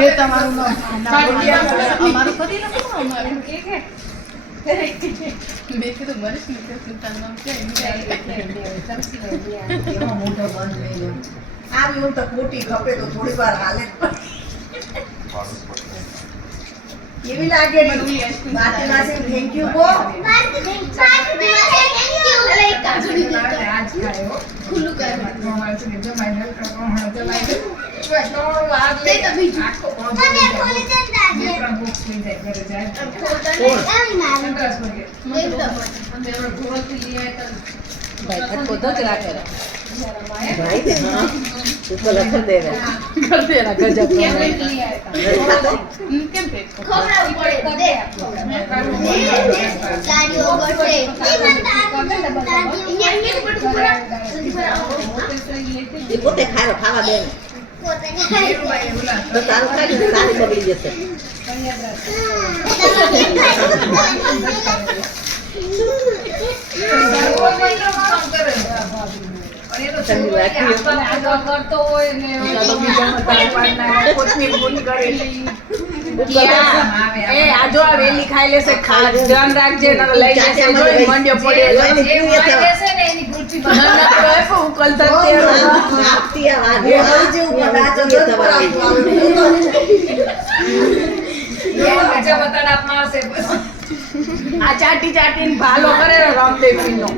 જે તમારું અમારું કરી નાખો અમારું મેં કીધું મરીશ ને તારું નામ છે મોટો બંધ લઈ લો આવી હું તો ખોટી ખપે તો થોડી વાર હાલે કેવી લાગે માથે માસે થેન્ક યુ બો ખુલ્લું કર भाई खत को तो चला कर ભાઈ હા ઉપર લખ દે રે कर दे ना गजब કેમ पे ખવડાવવું પડે દે ગાડીઓ ગોઠે એ પોતે ખાય ખાવા દે તો તારું ખાલી સારી બગડી જશે વેલી ખાઈ લેશે ધ્યાન રાખજે લઈ જશે મંડ્યો પડે આ ચાટી ચાટીને ભાલો કરે રામદેવ નો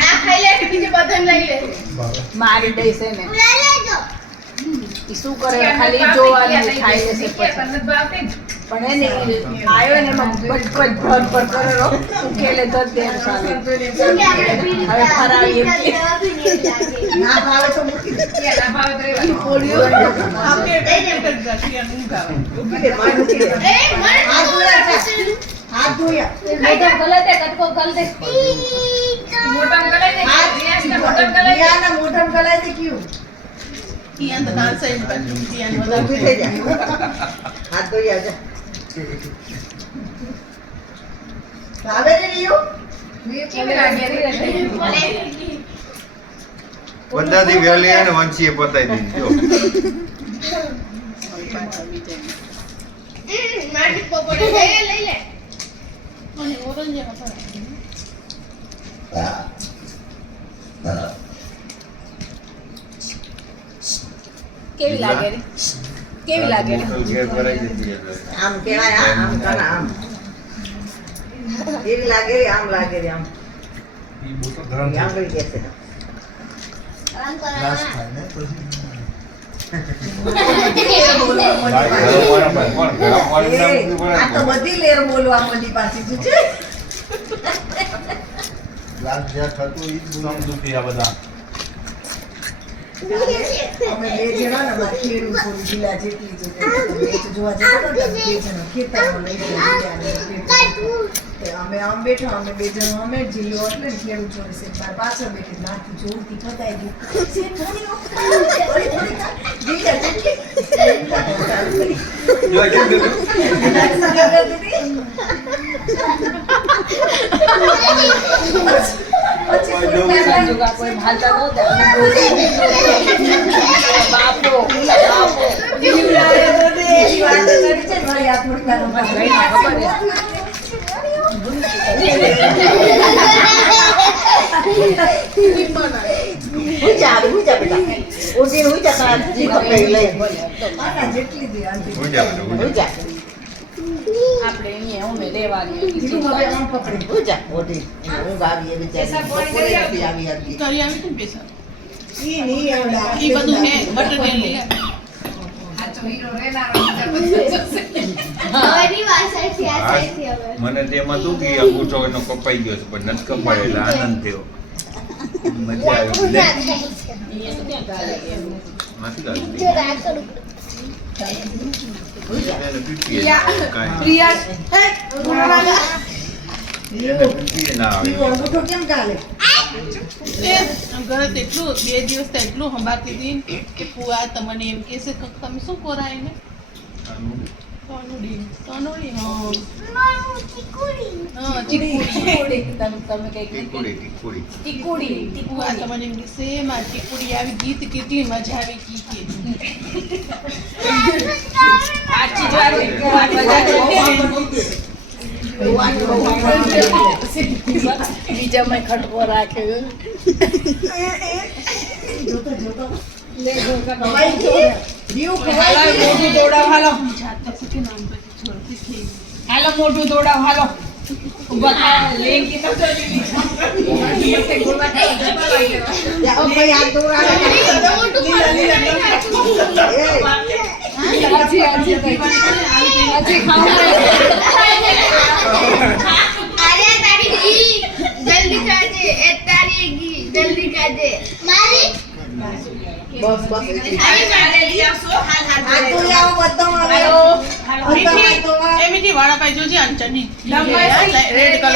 આ ખાઈ લે કે બીજે બધાને લઈ લે મારી દઈશે ને લઈ લેજો ઈ શું કરે ખાલી જોવાનું ખાઈ લેશે પણ એને આયો ને બચપચ ભર પર કરે ઉકેલે તો દે સાલે હવે ફરાવી એમ કે ના ભાવે તો મૂકી દે ના ભાવે તો પોળ્યો આપણે દઈ દે મૂકી દે માર મૂકી દે એ મને હાથ ધોયા ખાઈ તો ગલત હે કટકો ગલ દે મોટમ ગલાઈ દે રિયાસ ને મોટમ ગલાઈ દે ના મોટમ ગલાઈ દે ક્યું ઈયાન તો ડાન્સ આઈ પણ ઈયાન ઊભી થઈ જા હાથ ધોઈ આજા ભાવે ને લીયો કેવી લાગે રે બધાથી વહેલી અને વંશીએ પતાઈ દીધી જો માટી પોપડે લઈ લે મને ઓરંજ હતા કેવી લાગે રે કેવી લાગે રે ઘેર ભરાઈ જતી એટલે આમ કહેવાય આમ કરા આમ એવી લાગે રે આમ લાગે રે આમ આમ લઈ જશે આરામ કરા આ તો બધી લેર બોલવા માંડી પાછી શું છે અમે બે જણા ને મારે ખેડૂત થોડી જિલ્લા જેટલી જ મેચ જોવા જતા હતા ને બે જણા ખેતરમાં લઈ ગયા અમે આમ બેઠા અમે બે જણા અમે જિલ્લો એટલે ને ખેડૂત જોડે છે મારે પાછળ બેઠી નાખી જોરથી પતાઈ ગયું જિલ્લા જેટલી કોઈ હાલતા નહોતા બાપો આપણે અહીંયા અમે લેવાની ઊંઘ આવી કરી આવી ને પૈસા ઈ નહીં આવડા ઈ બધું હે બટર ને લે આચો હીરો રેનારો બધી વાસળથી આ સાઈડથી હવે મને તેમાં તું કે આ બૂટો એનો કપાઈ ગયો છે પણ નથી કપાયો એટલે આનંદ થયો મજા આવી લે અહીંયા તો ક્યાં ચાલે નથી લાગતી જો રાત કરું એને પીપીએ કાંઈ પ્રિયા એને પીપીએ ના આવે અંગૂઠો કેમ ચાલે ઘરે તેટલું 2 દિવસ તો એટલું સંભાળતી હતી કે પુઆ તમને એમ કહેશે કે તમે શું કરાય ને તનુડી હા ચીકુડી તમે કઈક ટીકુડી ટીકુડી પુઆ તમને એમ કહેશે માં ચીકુડી આવી ગીત કેટલી મજા આવી ગઈ કે આછી જ વાત બીજા મેં ખટકો રાખ્યો ખવાઈ ગયું. જીવ ખવાઈ ગયું. મોઢું દોડાવ હાલો હાલો મોઢું દોડાવ હાલો ઉભા થા લેંગી તો જાઓ ભાઈ, હાથ દોડાવે. હજી ખાવ अरे तारी घी जल्दी खाजे ए तारी घी जल्दी खाजे मारी બસ બસ એટલી. अरे मारे लिया सो हाथ હાથ ધોઈ આવો બધા આવે. બધા હાથ ધોવા. એમીથી વાળા પાઈ જોજે અંચની લંબાઈ રેડ કલર